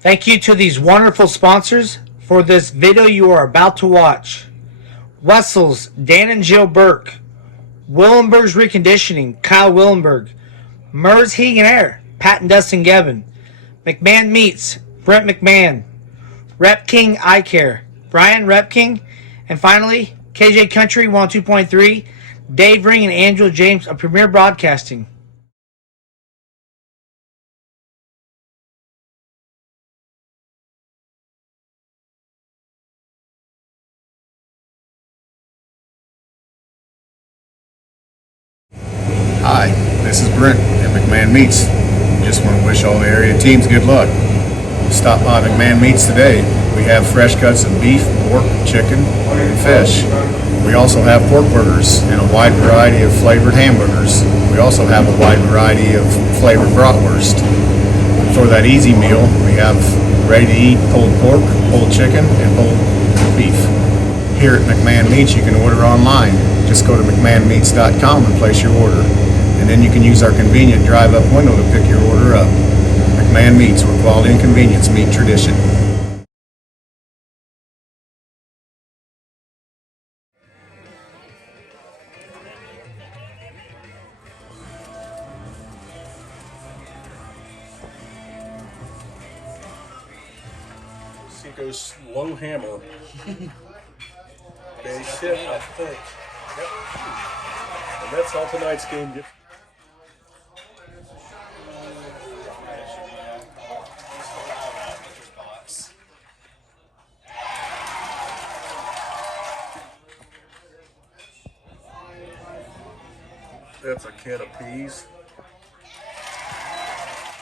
Thank you to these wonderful sponsors for this video you are about to watch. Wessel's, Dan and Jill Burke. Willenberg's Reconditioning, Kyle Willenberg. Mers Heat and Air, Pat and Dustin Gevin. McMahon Meats, Brent McMahon. Rep King Eye Care, Brian Rep King. And finally, KJ Country 102.3, Dave Ring and Angela James of Premier Broadcasting. Hi, this is Brent at McMahon Meats. Just want to wish all the area teams good luck. Stop by McMahon Meats today. We have fresh cuts of beef, pork, chicken, and fish. We also have pork burgers and a wide variety of flavored hamburgers. We also have a wide variety of flavored bratwurst. For that easy meal, we have ready-to-eat pulled pork, pulled chicken, and pulled beef. Here at McMahon Meats, you can order online. Just go to McMahonMeats.com and place your order. And then you can use our convenient drive-up window to pick your order up. McMahon Meats, where quality and convenience meet tradition. Seaco's low hammer. Base hit, I think. Yep. And that's how tonight's game gets. That's a can of peas.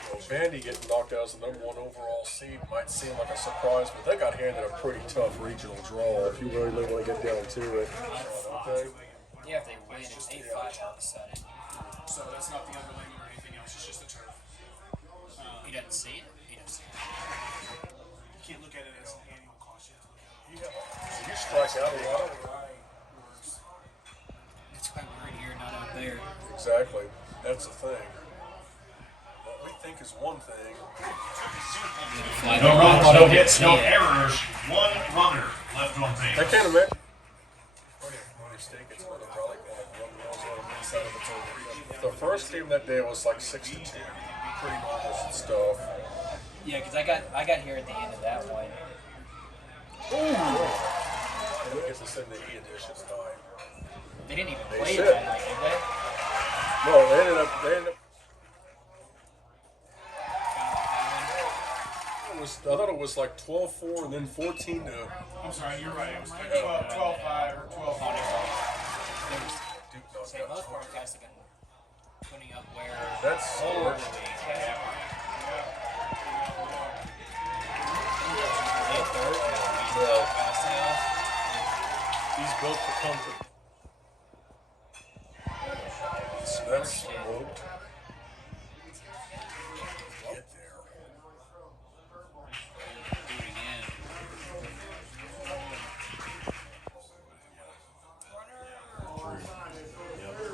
Well, Vandy getting knocked out as the #1 overall seed might seem like a surprise, but they got handed a pretty tough regional draw if you really want to get down to it. Okay. Yeah, if they win, it's 8-5 all of a sudden. So that's not the underlaying or anything else, it's just the turf. He doesn't see it? He doesn't see it. You can't look at it as an annual cost. You have to look at it. You strike out a lot. That's why we're in here, not out there. Exactly. That's the thing. What we think is one thing. No runs, no hits, no errors. One runner left on base. I can't imagine. The first game that day was like 6-2. Pretty normal stuff. Yeah, because I got here at the end of that one. And we get to send the E-edition tonight. They didn't even They play should. it that night, did they? No, they ended up. I thought it was like 12-4 and then 14 to. I'm sorry, you're right. It was like 12-5 or 12-5. Say, most broadcasts have been putting up where That's holy fast enough. He's built for comfort. So that's smoked. Get there. Do it again.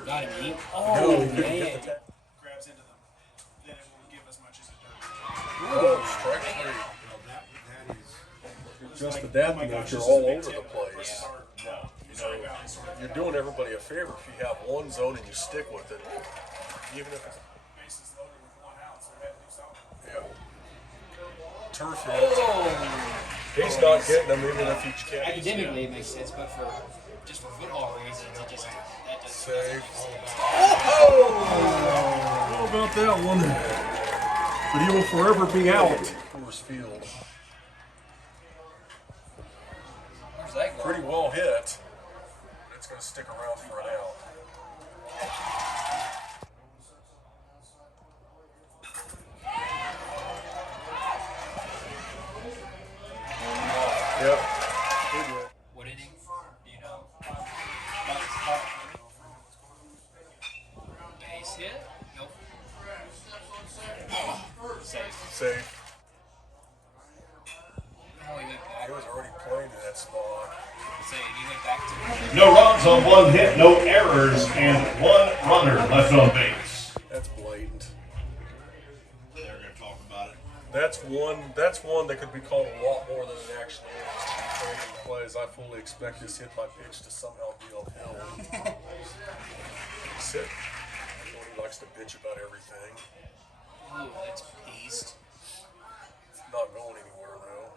Got him eat. Oh, man. Grabs into them. Then it won't give as much as it does. Oh, strike three. You're just adapting that you're all over the place. You know, you're doing everybody a favor if you have one zone and you stick with it, even if it's Bases loaded with 1 out, so they have to do something. yeah. Turf hits. He's not getting them even if each can't. Academically, it makes sense, but for just for football reasons, it just that doesn't. Safe. How about that one? But he will forever be out. Coors Field. Where's that going? Pretty well hit. It's going to stick around for an out. Yep. What inning? Do you know? Base hit? Nope. Safe. Safe. Oh, he went back. He was already playing in that spot. Say, he went back to. No runs on 1 hit, no errors, and 1 runner left on base. That's blatant. They're going to talk about it. That's that's one that could be called a lot more than it actually is. To be breaking plays, I fully expect this hit by pitch to somehow be uphill. Sit. He likes to bitch about everything. Ooh, that's beast. It's not going anywhere though.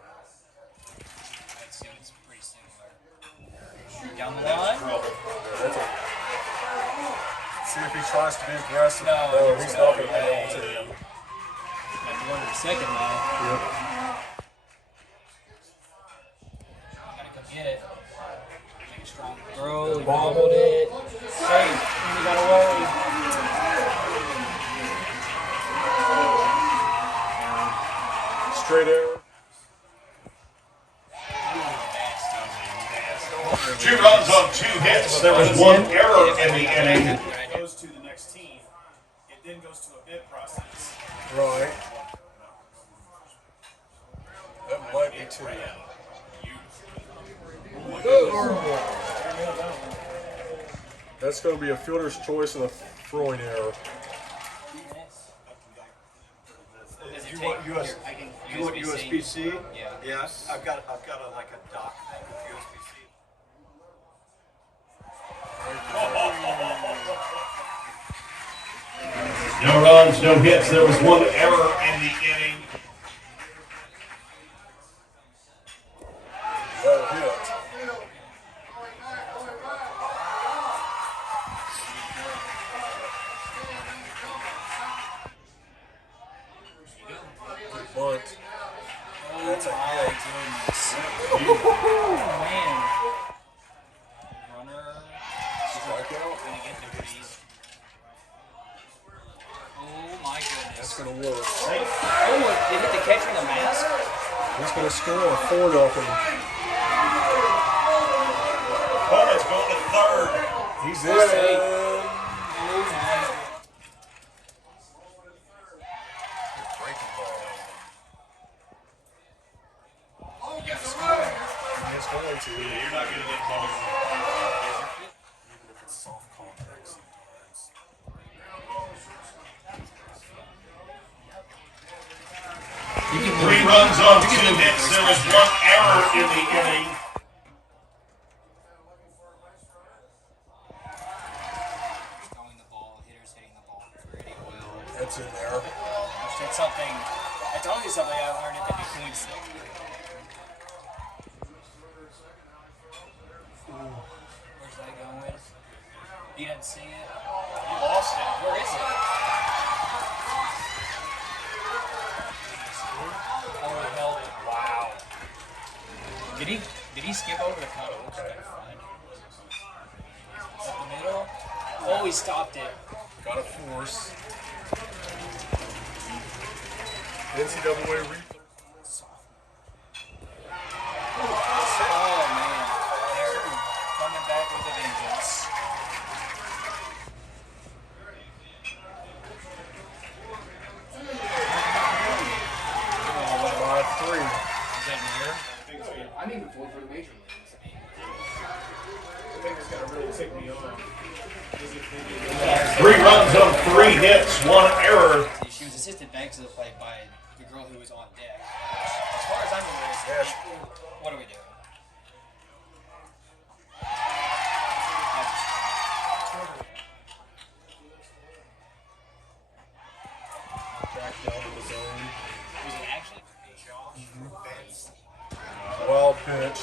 I'd say it's pretty similar. Down the line? See if he tries to be aggressive. No, he's not going to be able to. Might be one to the second line. Yep. Gotta come get it. Make a strong throw. He bobbled it. Safe. He got away. Straight error. 2 runs on 2 hits. There was 1 error in the inning. Goes to the next team. It then goes to a bid process. Right. That might be 2. That's going to be a fielder's choice and a throwing error. You want USB-C? Yeah. Yeah, I've got like a dock thing with USB-C. No runs, no hits. There was 1 error in the inning. That'll hit. Good bunt. That's a hit. Man. Runner. Strikeout. Gonna get the beast. Oh my goodness. That's going to work. Oh, they hit the catcher in the mask? He's going to score 4-0. Coleman's going to third. He's Oh in. my. Breaking ball. He is going to. You're not going to get both. Even if it's soft contact sometimes. 3 runs on 2 hits. There was 1 error in the inning. Throwing the ball, hitters hitting the ball pretty well. That's in there. That's something. I told you something I learned at the DuQuoin stick. Where's that going? You didn't see it? You lost it. Where is it? Oh, he held it. Wow. Did he skip over the cup? Okay. Up the middle? Oh, he stopped it. Got to force. NCAA replay. Oh man, they're coming back with a vengeance. By 3. Is that near? I'm even for the major leagues. I think it's got to really tick me off. 3 runs on 3 hits, 1 error. She was assisted back to the plate by the girl who was on deck. As far as I'm aware, what are we doing? Back down to the zone. Was it actually? Wild pitch.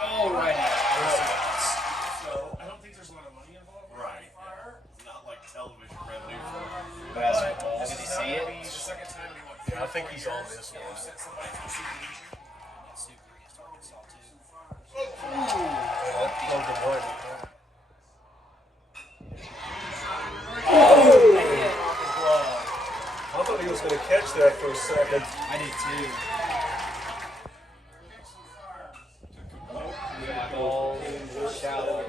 Oh, right out. So I don't think there's a lot of money involved. Right. Not like television revenue for Basketball. Did he see it? The second time he went Yeah, I think he's on this one. sent somebody to super leisure. That's super against Arkansas, too. That plugged him right with that. I thought he was going to catch that for a second. I did too. Ball, shallow.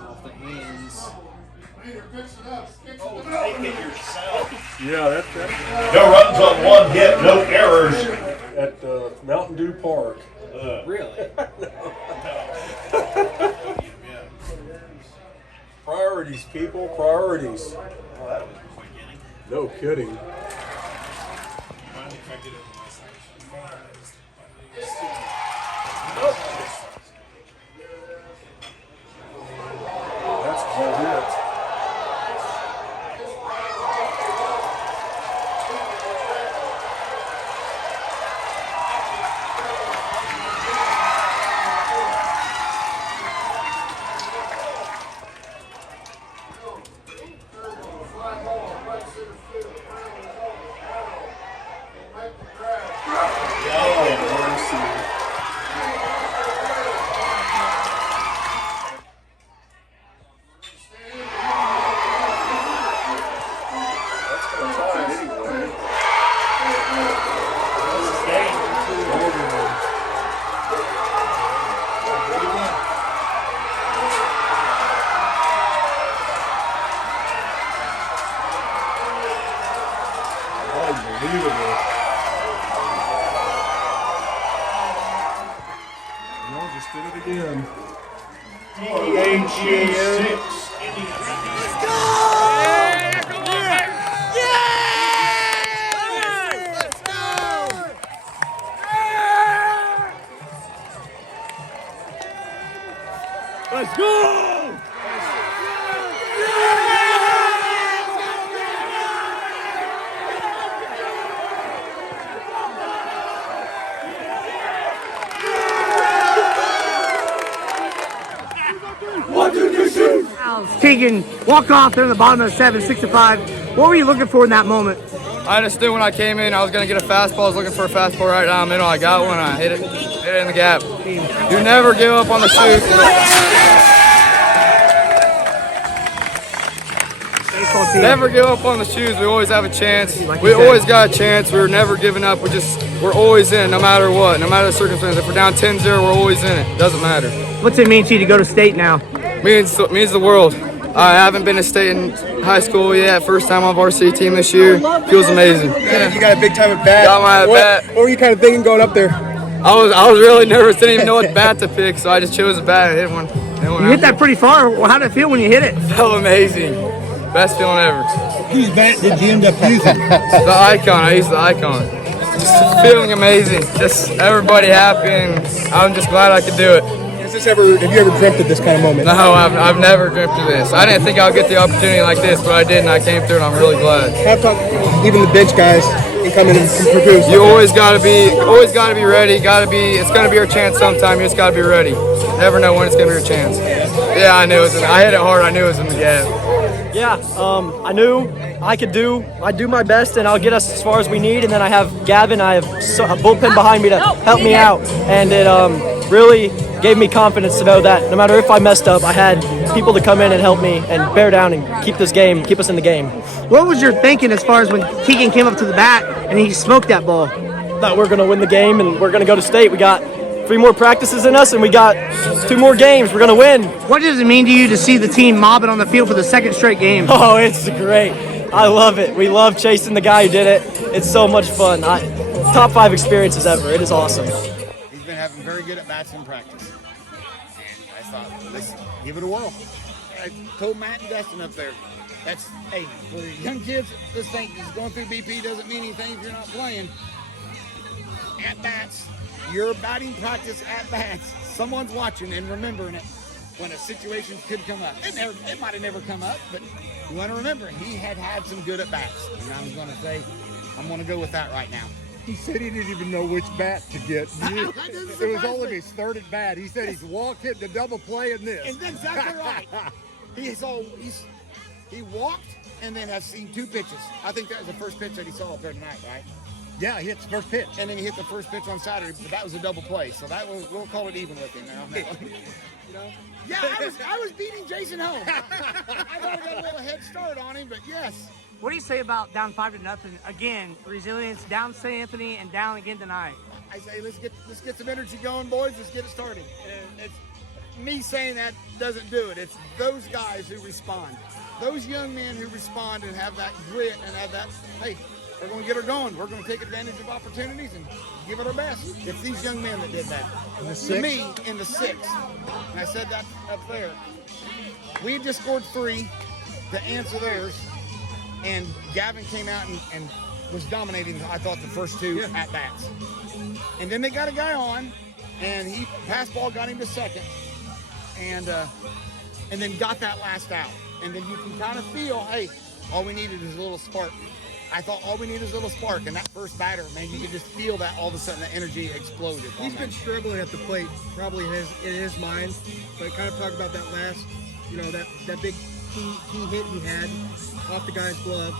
Off the hands. Yeah, that no runs on 1 hit, no errors. at Mountain Dew Park. Really? Priorities, people. Priorities. No kidding. That's all it. Unbelievable. Georgia did it again. Let's go! Keegan, walk off there in the bottom of the 7, 6-5. What were you looking for in that moment? I just knew when I came in I was going to get a fastball. I was looking for a fastball right down the middle. I got one. I hit it in the gap. You never give up on the shoot. Never give up on the shoes. We always have a chance. We always got a chance. We're never giving up. We're always in, no matter what, no matter the circumstance. If we're down 10-0, we're always in it. Doesn't matter. What's it mean to you to go to state now? Means the world. I haven't been to state in high school yet. First time on varsity team this year. Feels amazing. Yeah, you got a big time at bat. Got my bat. What were you kind of thinking going up there? I was really nervous. Didn't even know what bat to pick, so I just chose a bat and hit one. You hit that pretty far. How did it feel when you hit it? Felt amazing. Best feeling ever. Whose bat did you end up using? The Icon. I used the Icon. Just feeling amazing. Just everybody happy, and I'm just glad I could do it. Have you ever dreamt of this kind of moment? No, I've never dreamt of this. I didn't think I would get the opportunity like this, but I did, and I came through, and I'm really glad. Have fun. Even the bench guys can come in and produce. You always gotta be ready. It's gonna be your chance sometime. You just gotta be ready. Never know when it's gonna be your chance. Yeah, I knew it was. I hit it hard. I knew it was in the gap. Yeah, I knew I'd do my best, and I'll get us as far as we need. And then I have Gavin. I have a bullpen behind me to help me out, and it really gave me confidence to know that no matter if I messed up, I had people to come in and help me and bear down and keep us in the game. What was your thinking as far as when Keegan came up to the bat and he smoked that ball? That we're going to win the game and we're going to go to state. We got 3 more practices in us and we got 2 more games. We're going to win. What does it mean to you to see the team mobbing on the field for the 2nd straight game? Oh, it's great. I love it. We love chasing the guy who did it. It's so much fun. Top 5 experiences ever. It is awesome. He's been having very good at bats in practice. And I thought, let's give it a whirl. I told Matt and Dustin up there, hey, for young kids, this thing is going through BP doesn't mean anything if you're not playing. At bats, your batting practice at bats, someone's watching and remembering it when a situation could come up. It might have never come up, but you want to remember, he had some good at bats. And I'm going to go with that right now. He said he didn't even know which bat to get. It was only his 3rd at bat. He said he's walked, hit the double play, and this. And that's exactly right. He walked and then has seen 2 pitches. I think that was the first pitch that he saw up there tonight, right? Yeah, he hit the first pitch. And then he hit the first pitch on Saturday, but that was a double play. So we'll call it even with him now. You know? Yeah, I was beating Jason home. I thought I got a little head start on him, but yes. What do you say about down 5-0 again? Resilience down St. Anthony and down again tonight. I say let's get some energy going, boys. Let's get it started. And it's me saying that doesn't do it. It's those guys who respond, those young men who respond and have that grit and have that. Hey, we're going to get her going. We're going to take advantage of opportunities and give it our best. It's these young men that did that. To me, in the 6th, and I said that up there. we had just scored 3 to answer theirs, and Gavin came out and was dominating, I thought, the first 2 at bats. And then they got a guy on, and he pass ball got him to second, and then got that last out. And then you can kind of feel, hey, all we needed is a little spark. I thought all we needed is a little spark, and that first batter, man, you could just feel that all of a sudden the energy exploded. He's been struggling at the plate, probably in his mind. But kind of talk about that last, that big key hit he had off the guy's glove.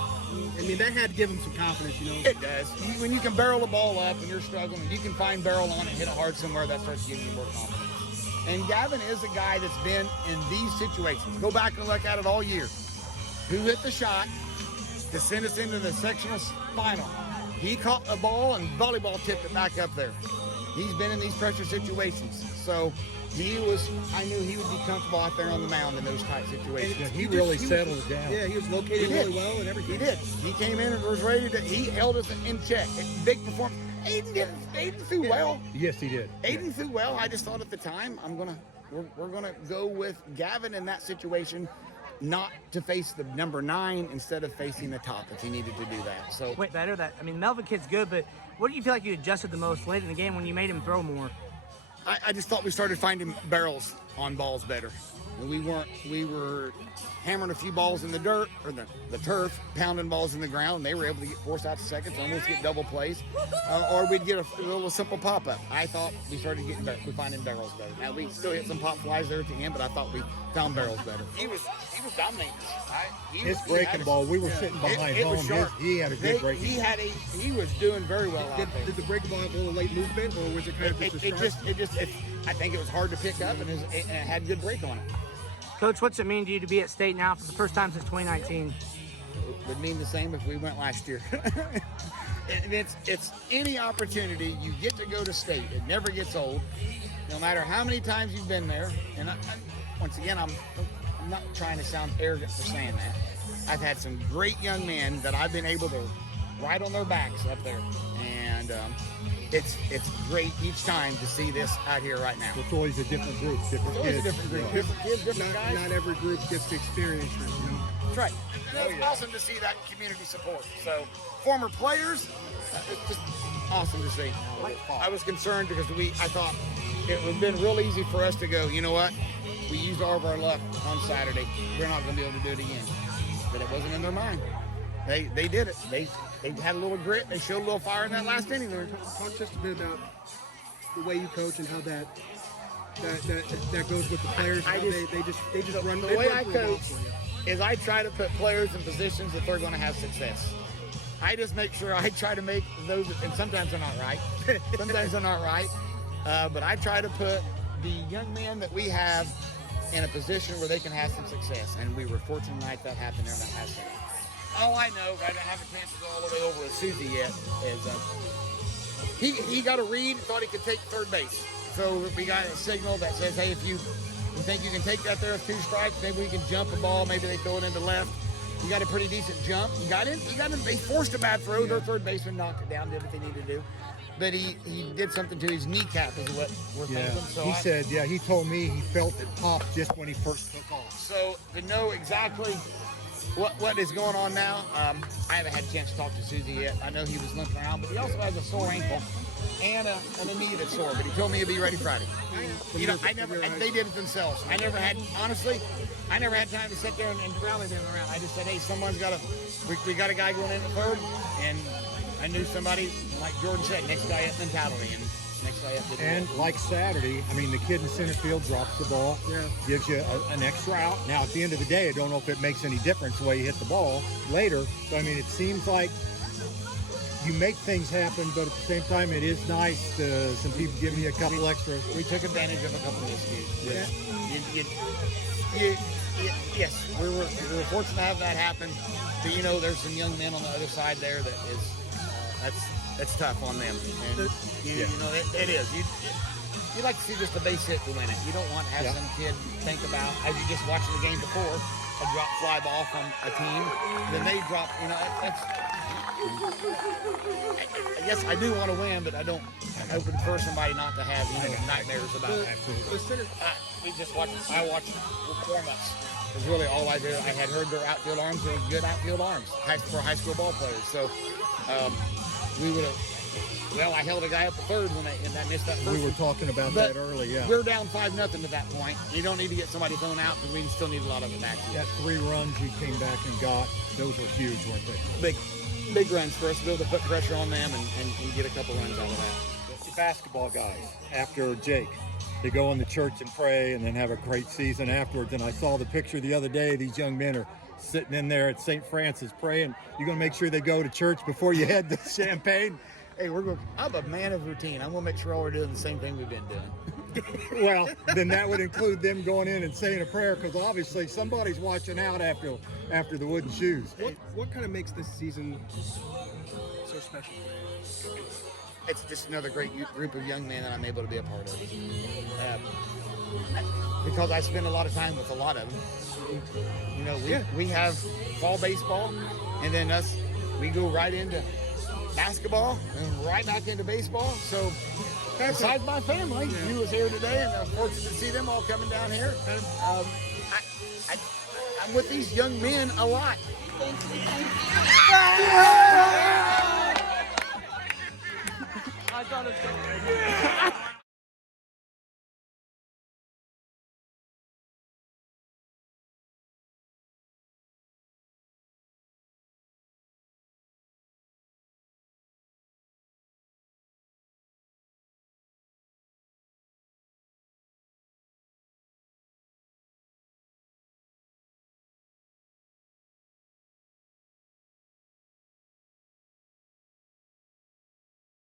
I mean, that had to give him some confidence, It does. When you can barrel the ball up and you're struggling, and you can find barrel on it, hit it hard somewhere, that starts giving you more confidence. And Gavin is a guy that's been in these situations. Go back and look at it all year. Who hit the shot to send us into the sectional final? He caught the ball and volleyball tipped it back up there. He's been in these pressure situations. So I knew he would be comfortable out there on the mound in those type situations. Yeah, he really settled down. Yeah, he was located really well and everything. He did. He came in and was ready to. He held us in check. Big performance. Aiden threw well. Yes, he did. Aiden threw well. I just thought at the time, we're gonna go with Gavin in that situation, not to face the number 9 instead of facing the top if he needed to do that. So Wait, better that. I mean, Melvin kid's good, but what do you feel like you adjusted the most late in the game when you made him throw more? I just thought we started finding barrels on balls better. We were hammering a few balls in the dirt or the turf, pounding balls in the ground, and they were able to get forced out to seconds, almost get double plays, or we'd get a little simple pop up. I thought we started we finding barrels better. Now we still hit some pop flies there at the end, but I thought we found barrels better. He was dominating us. His breaking ball, we were sitting behind it home. was sharp. He had a good breaking ball. He was doing very well out there. Did the breaking ball have a little late movement, or was it kind of just I think it was hard to pick up, and it had good break on it. Coach, what's it mean to you to be at state now for the first time since 2019? It would mean the same if we went last year. And it's any opportunity you get to go to state. It never gets old, no matter how many times you've been there. And once again, I'm not trying to sound arrogant for saying that. I've had some great young men that I've been able to ride on their backs up there, and it's great each time to see this out here right now. It's always a different group, different It's always kids. a different group, different kids, different guys. not every group gets to experience it. That's right. It's awesome to see that community support. So, former players, it's just awesome to see. I was concerned because I thought it would have been real easy for us to go, you know what? We used all of our luck on Saturday. We're not going to be able to do it again. But it wasn't in their mind. They did it. They had a little grit. They showed a little fire in that last inning there. Talk just a bit about the way you coach and how that goes with the players. They just run. The way I coach is I try to put players in positions that they're going to have success. I just make sure I try to make those, and sometimes they're not right. Sometimes they're not right. But I try to put the young men that we have in a position where they can have some success. And we were fortunate tonight that happened there in that last inning. All I know, I don't have a chance to go all the way over with Susie yet, is he got a read, thought he could take third base. So we got a signal that says, hey, if you think you can take that there with 2 strikes, maybe we can jump the ball, maybe they throw it into left. He got a pretty decent jump. He got in. They forced a bad throw. Their third baseman knocked it down, did what they needed to do. But he did something to his kneecap is what we're thinking. So he told me he felt it pop just when he first took off. So to know exactly what is going on now, I haven't had a chance to talk to Susie yet. I know he was limping around, but he also has a sore ankle and a knee that's sore. But he told me he'll be ready Friday. They did it themselves. I never had time to sit there and rally them around. I just said, hey, we got a guy going in the third, and I knew somebody, like Jordan said, next guy up mentality, and next guy up did it. And like Saturday, I mean, the kid in center field drops the ball, gives you an extra out. Now, at the end of the day, I don't know if it makes any difference the way you hit the ball later. So, I mean, it seems like you make things happen, but at the same time, it is nice to some people give me a couple extra. We took advantage of a couple of issues. Yes, we were fortunate to have that happen. But there's some young men on the other side there that is that's tough on them. And it is. You like to see just a base hit to win it. You don't want to have some kid think about, as you just watched the game before, a drop fly ball from a team, then they drop. I guess I do want to win, but I don't. I would prefer somebody not to have nightmares about it. Absolutely. I watched performance is really all I did. I had heard their outfield arms were good outfield arms for high school ball players. So we would have. Well, I held a guy up at third and I missed that first. We were talking about that early, yeah. We're down 5-0 at that point. You don't need to get somebody thrown out because we still need a lot of it back. That 3 runs you came back and got, those were huge, weren't they? Big runs for us to be able to put pressure on them and get a couple runs out of that. The basketball guys, after Jake, they go in the church and pray and then have a great season afterwards. And I saw the picture the other day. These young men are sitting in there at St. Francis praying. You're going to make sure they go to church before you head to Champaign? Hey, I'm a man of routine. I'm going to make sure we're doing the same thing we've been doing. Well, then that would include them going in and saying a prayer, because obviously somebody's watching out after the wooden shoes. What kind of makes this season so special? It's just another great group of young men that I'm able to be a part of. Because I spend a lot of time with a lot of them. You know, we have fall baseball, and then we go right into basketball and right back into baseball. So besides my family, who was here today, and I'm fortunate to see them all coming down here. I'm with these young men a lot. I thought it was